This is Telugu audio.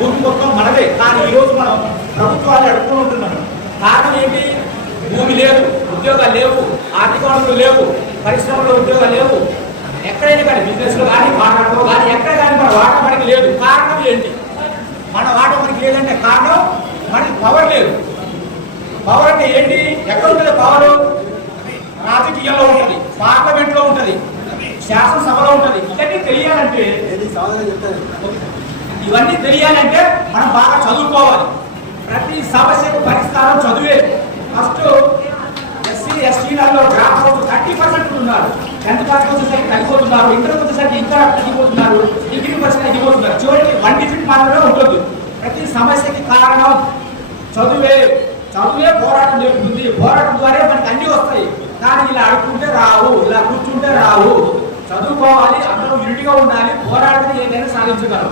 భూమి మొత్తం మనదే. కానీ ఈ రోజు మనం ప్రభుత్వాలు అడుగుతూ ఉంటున్నాం. కారణం ఏంటి? భూమి లేదు ఉద్యోగాలు లేవు ఆర్థిక వనరులు లేవు పరిశ్రమలో ఉద్యోగాలు లేవు. ఎక్కడైనా కానీ బిజినెస్లో కానీ మాట్లాడలో కానీ ఎక్కడ కానీ మన వాటా మనకి లేదు. కారణం ఏంటి? మన వాటా మనకి లేదంటే కారణం మనకి పవర్ లేదు. పవర్ అంటే ఏంటి? ఎక్కడ ఉంటుంది పవర్ రాజకీయంలో ఉంటుంది పార్లమెంట్లో ఉంటుంది శాసనసభలో ఉంటుంది. ఇవన్నీ తెలియాలంటే ఇవన్నీ తెలియాలంటే మనం బాగా చదువుకోవాలి. ప్రతి సమస్యకు పరిష్కారం చదువే ఫస్ట్ ఎస్సీ ఎస్టీలలో డ్రాప్ అవుట్ థర్టీ పర్సెంట్ ఉన్నారు. టెన్త్ క్లాస్ వచ్చేసరికి తగ్గిపోతున్నారు. ఇంటర్ వచ్చేసరికి ఇంకా తగ్గిపోతున్నారు. డిగ్రీ పర్సెంట్ తగ్గిపోతున్నారు. చివరికి వన్ డిజిట్ మాత్రమే ఉంటుంది. ప్రతి సమస్యకి కారణం చదువే. చదువే పోరాటం జరుగుతుంది. పోరాటం ద్వారా మనకి అన్నీ వస్తాయి. కానీ ఇలా అడుగుతుంటే రావు ఇలా కూర్చుంటే రావు. చదువుకోవాలి అందరూ యూనిట్గా ఉండాలి పోరాటం ఏదైనా సాధించగలరు